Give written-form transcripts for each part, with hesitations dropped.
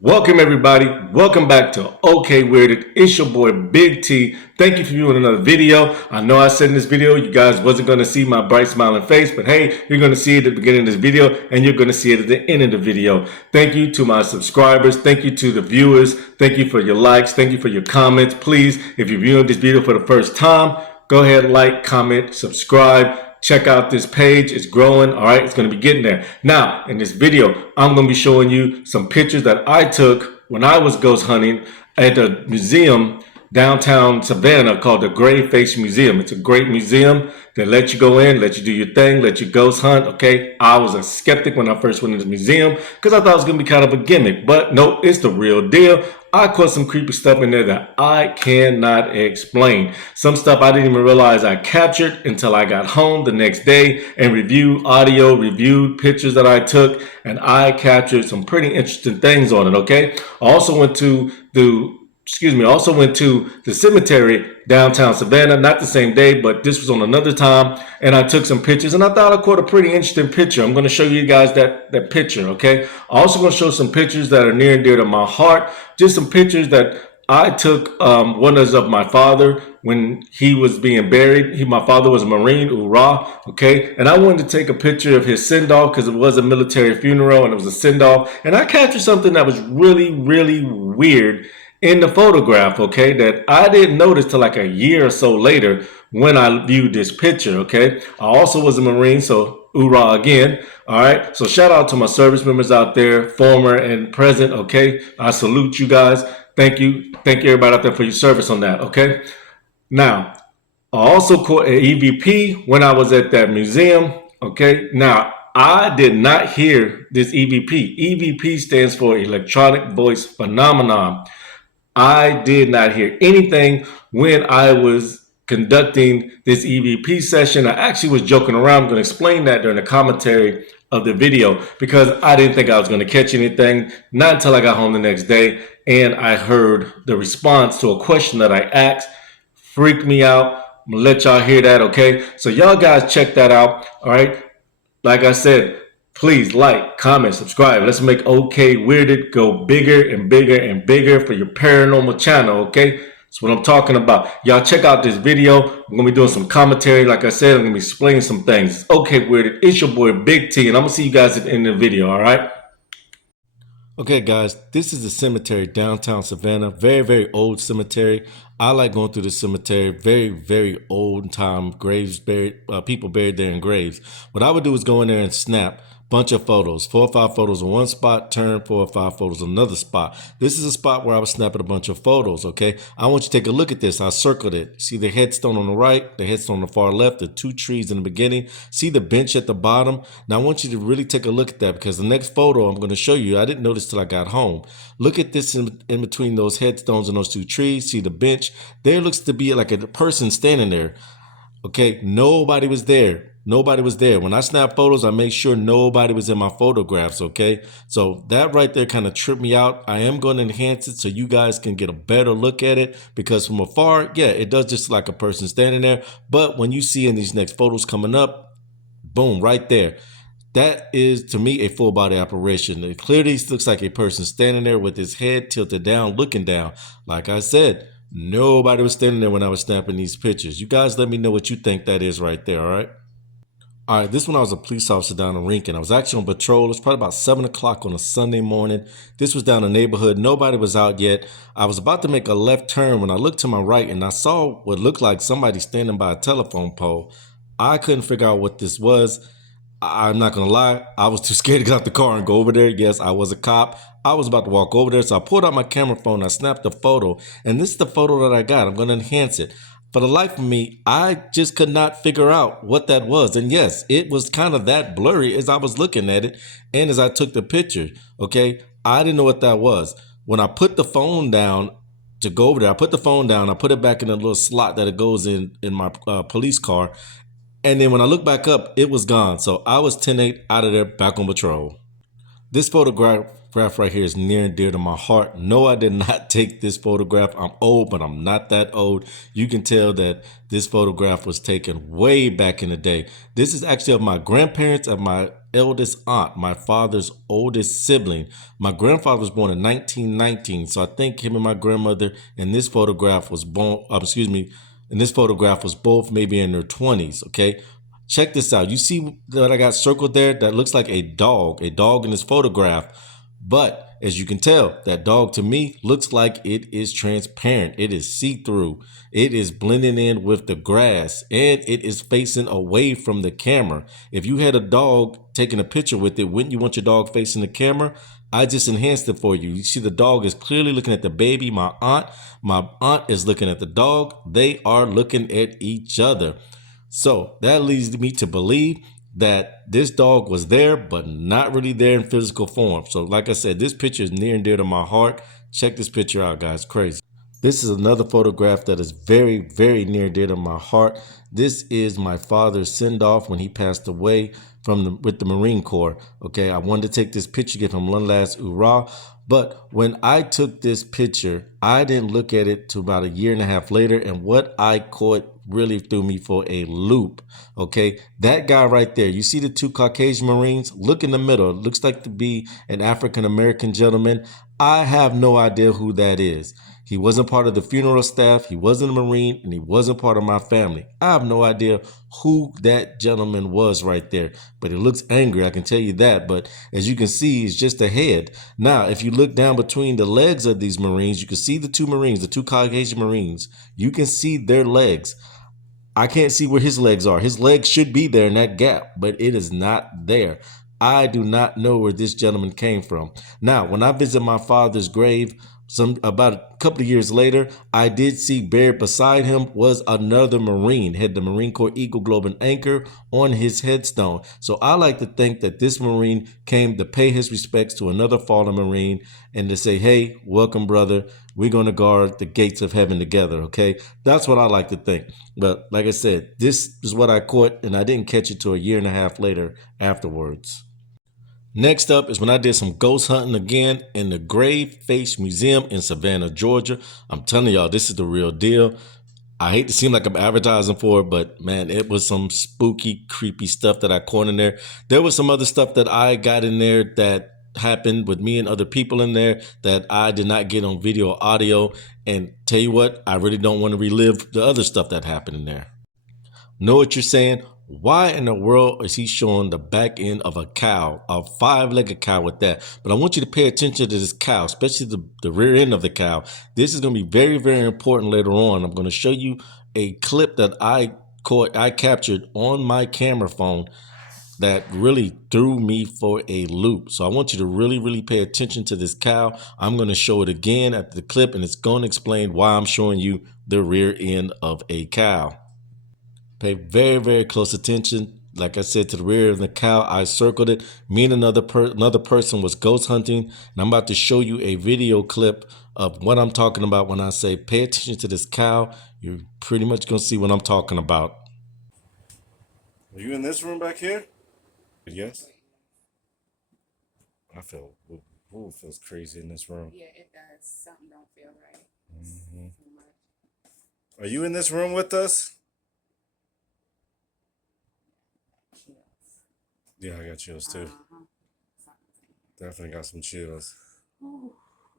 Welcome everybody. Welcome back to OK Weirded. It's your boy Big T. Thank you for viewing another video. I know I said in this video you guys wasn't going to see my bright smiling face, but hey, you're going to see it at the beginning of this video and you're going to see it at the end of the video. Thank you to my subscribers. Thank you to the viewers. Thank you for your likes. Thank you for your comments. Please, if you're viewing this video for the first time, go ahead, like, comment, subscribe. Check out this page. It's growing. All right. It's going to be getting there. Now, in this video, I'm going to be showing you some pictures that I took when I was ghost hunting at a museum downtown Savannah called the Grave Face Museum. It's a great museum. They let you go in, let you do your thing, let you ghost hunt. Okay. I was a skeptic when I first went into the museum because I thought it was going to be kind of a gimmick, but nope, it's the real deal. I caught some creepy stuff in there that I cannot explain. Some stuff I didn't even realize I captured until I got home the next day and reviewed audio, reviewed pictures that I took, and I captured some pretty interesting things on it, okay? I also went to the cemetery downtown Savannah, not the same day, but this was on another time, and I took some pictures, and I thought I caught a pretty interesting picture. I'm going to show you guys that picture, okay? I'm also going to show some pictures that are near and dear to my heart, just some pictures that I took. One is of my father when he was being buried. My father was a Marine, hoorah, okay? And I wanted to take a picture of his send-off because it was a military funeral and it was a send-off, and I captured something that was really, really weird in the photograph, okay, that I didn't notice till like a year or so later when I viewed this picture, okay. I also was a Marine, so hoorah again. All right, so shout out to my service members out there, former and present, okay. I salute you guys. Thank you everybody out there for your service on that, okay. Now, I also caught an EVP when I was at that museum, okay. Now, I did not hear this EVP. EVP stands for electronic voice phenomenon. I did not hear anything when I was conducting this EVP session. I actually was joking around. I'm going to explain that during the commentary of the video because I didn't think I was going to catch anything. Not until I got home the next day and I heard the response to a question that I asked. Freaked me out. I'm going to let y'all hear that, okay? So y'all guys check that out, all right? Like I said, please like, comment, subscribe. Let's make OK Weirded go bigger and bigger and bigger for your paranormal channel, okay? That's what I'm talking about. Y'all check out this video. I'm going to be doing some commentary. Like I said, I'm going to be explaining some things. It's OK Weirded. It's your boy Big T, and I'm going to see you guys at the end of the video, all right? Okay, guys, this is the cemetery downtown Savannah. Very, very old cemetery. I like going through the cemetery. Very, very old time graves buried, people buried there in graves. What I would do is go in there and snap bunch of photos, 4 or 5 photos in one spot, turn 4 or 5 photos in another spot. This is a spot where I was snapping a bunch of photos, okay? I want you to take a look at this. I circled it. See the headstone on the right, the headstone on the far left, the 2 trees in the beginning. See the bench at the bottom? Now I want you to really take a look at that because the next photo I'm going to show you, I didn't notice till I got home. Look at this in between those headstones and those 2 trees. See the bench? There looks to be like a person standing there. Okay, nobody was there. Nobody was there. When I snap photos, I make sure nobody was in my photographs, okay? So that right there kind of tripped me out. I am going to enhance it so you guys can get a better look at it because from afar, yeah, it does just like a person standing there. But when you see in these next photos coming up, boom, right there. That is, to me, a full body apparition. It clearly looks like a person standing there with his head tilted down, looking down. Like I said, nobody was standing there when I was snapping these pictures. You guys let me know what you think that is right there, all right? All right, this one I was a police officer down in Rincon. I was actually on patrol. It was probably about 7 o'clock on a Sunday morning. This was down in the neighborhood. Nobody was out yet. I was about to make a left turn when I looked to my right and I saw what looked like somebody standing by a telephone pole. I couldn't figure out what this was. I'm not going to lie. I was too scared to get out the car and go over there. Yes, I was a cop. I was about to walk over there. So I pulled out my camera phone. I snapped a photo. And this is the photo that I got. I'm going to enhance it. For the life of me, I just could not figure out what that was. And yes, it was kind of that blurry as I was looking at it and as I took the picture, okay? I didn't know what that was. When I put the phone down to go over there, I put the phone down, I put it back in a little slot that it goes in my police car. And then when I look back up, it was gone. So I was 10-8 out of there back on patrol. This photograph right here is near and dear to my heart. No, I did not take this photograph. I'm old, but I'm not that old. You can tell that this photograph was taken way back in the day. This is actually of my grandparents, of my eldest aunt, my father's oldest sibling. My grandfather was born in 1919, so I think him and my grandmother in this photograph was born, in this photograph was both maybe in their 20s, okay? Check this out. You see that I got circled there? That looks like a dog in this photograph. But as you can tell, that dog to me looks like it is transparent. It is see-through. It is blending in with the grass and it is facing away from the camera. If you had a dog taking a picture with it, wouldn't you want your dog facing the camera? I just enhanced it for you. You see the dog is clearly looking at the baby, my aunt. My aunt is looking at the dog. They are looking at each other. So that leads me to believe that this dog was there, but not really there in physical form. So like I said, this picture is near and dear to my heart. Check this picture out, guys. Crazy. This is another photograph that is very, very near and dear to my heart. This is my father's send-off when he passed away with the Marine Corps. Okay, I wanted to take this picture, give him one last hoorah. But when I took this picture, I didn't look at it till about a year and a half later, and what I caught really threw me for a loop. Okay, that guy right there, you see the two Caucasian Marines? Look in the middle. It looks like to be an African American gentleman. I have no idea who that is. He wasn't part of the funeral staff, he wasn't a Marine, and he wasn't part of my family. I have no idea who that gentleman was right there, but he looks angry, I can tell you that. But as you can see, he's just a head. Now, if you look down between the legs of these Marines, you can see the two Marines, the two Caucasian Marines. You can see their legs. I can't see where his legs are. His legs should be there in that gap, but it is not there. I do not know where this gentleman came from. Now, when I visit my father's grave, about a couple of years later, I did see buried beside him was another Marine, had the Marine Corps Eagle, Globe, and Anchor on his headstone. So I like to think that this Marine came to pay his respects to another fallen Marine and to say, hey, welcome, brother. We're going to guard the gates of heaven together, okay? That's what I like to think. But like I said, this is what I caught, and I didn't catch it till a year and a half later afterwards. Next up is when I did some ghost hunting again in the Grave Face Museum in Savannah, Georgia. I'm telling y'all, this is the real deal. I hate to seem like I'm advertising for it, but man, it was some spooky, creepy stuff that I caught in there. There was some other stuff that I got in there that happened with me and other people in there that I did not get on video or audio. And tell you what, I really don't want to relive the other stuff that happened in there. Know what you're saying? Why in the world is he showing the back end of a cow, a 5-legged cow with that? But I want you to pay attention to this cow, especially the rear end of the cow. This is going to be very, very important later on. I'm going to show you a clip that I captured on my camera phone that really threw me for a loop. So I want you to really, really pay attention to this cow. I'm going to show it again at the clip, and it's going to explain why I'm showing you the rear end of a cow. Pay very, very close attention. Like I said, to the rear of the cow, I circled it. Me and another person was ghost hunting. And I'm about to show you a video clip of what I'm talking about when I say pay attention to this cow. You're pretty much going to see what I'm talking about. Are you in this room back here? Yes. I feel, ooh, feels crazy in this room. Yeah, it does. Something don't feel right. Mm-hmm. Are you in this room with us? Yeah, I got chills too. Definitely got some chills.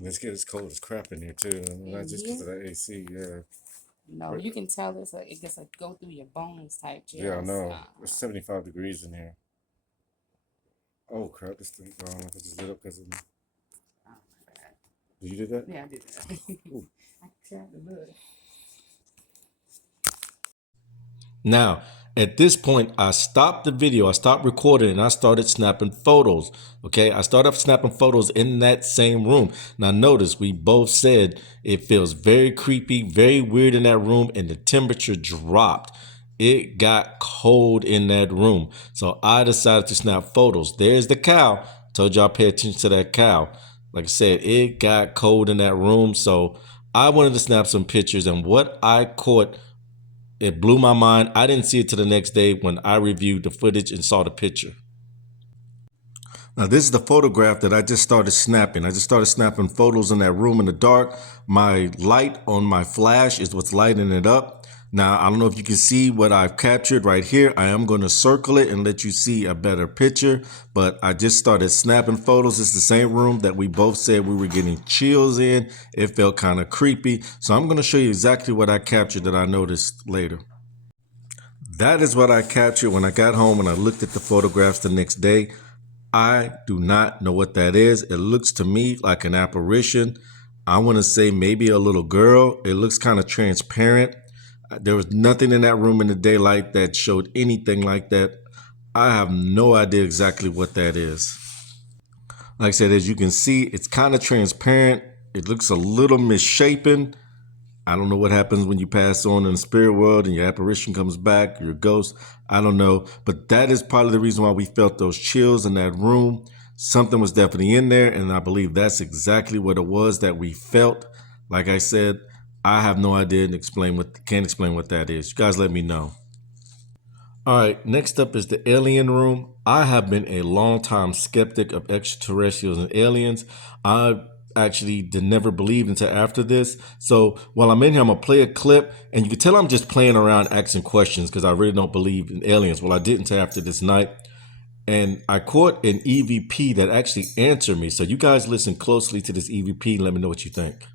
It's cold as crap in here too. Not just because of that AC, yeah. No, you can tell it's like it gets like go through your bones type chills. Yeah, I know. It's 75 degrees in here. Oh crap, this thing, I don't know if it's lit up because of me. Oh my God. Did you do that? Yeah, I did that. I tried to look. Now, at this point, I stopped the video, I stopped recording, and I started snapping photos. Okay, I started snapping photos in that same room. Now, notice we both said it feels very creepy, very weird in that room, and the temperature dropped. It got cold in that room. So I decided to snap photos. There's the cow. Told y'all pay attention to that cow. Like I said, it got cold in that room. So I wanted to snap some pictures, and what I caught, it blew my mind. I didn't see it till the next day when I reviewed the footage and saw the picture. Now, this is the photograph that I just started snapping. I just started snapping photos in that room in the dark. My light on my flash is what's lighting it up. Now, I don't know if you can see what I've captured right here. I am going to circle it and let you see a better picture, but I just started snapping photos. It's the same room that we both said we were getting chills in. It felt kind of creepy. So I'm going to show you exactly what I captured that I noticed later. That is what I captured when I got home and I looked at the photographs the next day. I do not know what that is. It looks to me like an apparition. I want to say maybe a little girl. It looks kind of transparent. There was nothing in that room in the daylight that showed anything like that. I have no idea exactly what that is. Like I said, as you can see, it's kind of transparent. It looks a little misshapen. I don't know what happens when you pass on in the spirit world and your apparition comes back, your ghost. I don't know. But that is probably the reason why we felt those chills in that room. Something was definitely in there, and I believe that's exactly what it was that we felt. Like I said, I have no idea and can't explain what that is. You guys let me know. All right, next up is the alien room. I have been a long time skeptic of extraterrestrials and aliens. I actually did never believe until after this. So while I'm in here, I'm gonna play a clip, and you can tell I'm just playing around asking questions because I really don't believe in aliens. Well, I did until after this night. And I caught an EVP that actually answered me. So you guys listen closely to this EVP and let me know what you think.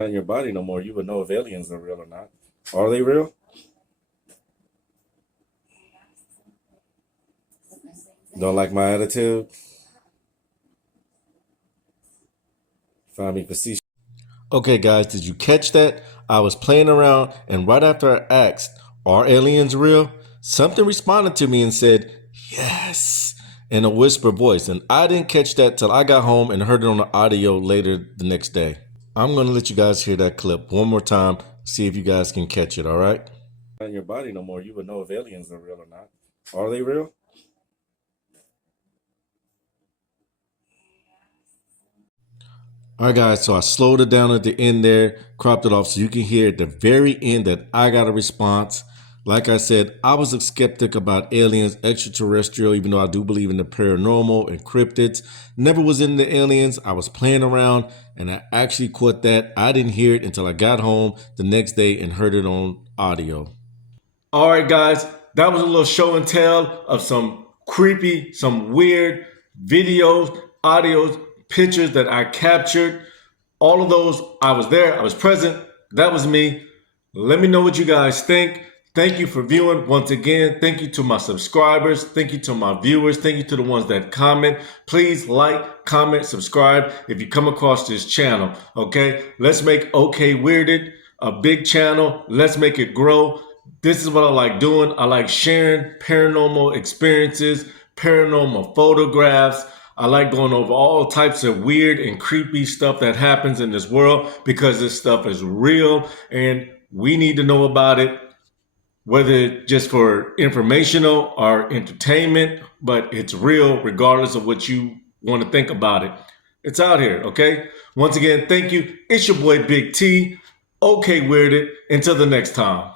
In your body no more, you would know if aliens are real or not. Are they real? Don't like my attitude? Find me facetious. Okay, guys, did you catch that? I was playing around, and right after I asked, are aliens real? Something responded to me and said, yes, in a whisper voice. And I didn't catch that till I got home and heard it on the audio later the next day. I'm going to let you guys hear that clip one more time, see if you guys can catch it, all right? In your body no more, you would know if aliens are real or not. Are they real? All right, guys, so I slowed it down at the end there, cropped it off so you can hear at the very end that I got a response. Like I said, I was a skeptic about aliens, extraterrestrial, even though I do believe in the paranormal and cryptids. Never was into aliens. I was playing around and I actually caught that. I didn't hear it until I got home the next day and heard it on audio. All right, guys, that was a little show and tell of some creepy, some weird videos, audios, pictures that I captured. All of those, I was there, I was present. That was me. Let me know what you guys think. Thank you for viewing once again. Thank you to my subscribers. Thank you to my viewers. Thank you to the ones that comment. Please like, comment, subscribe if you come across this channel. Okay, let's make OK Weirded a big channel. Let's make it grow. This is what I like doing. I like sharing paranormal experiences, paranormal photographs. I like going over all types of weird and creepy stuff that happens in this world because this stuff is real and we need to know about it, whether just for informational or entertainment, but it's real regardless of what you want to think about it. It's out here, okay? Once again, thank you. It's your boy Big T. OK Weirded. Until the next time.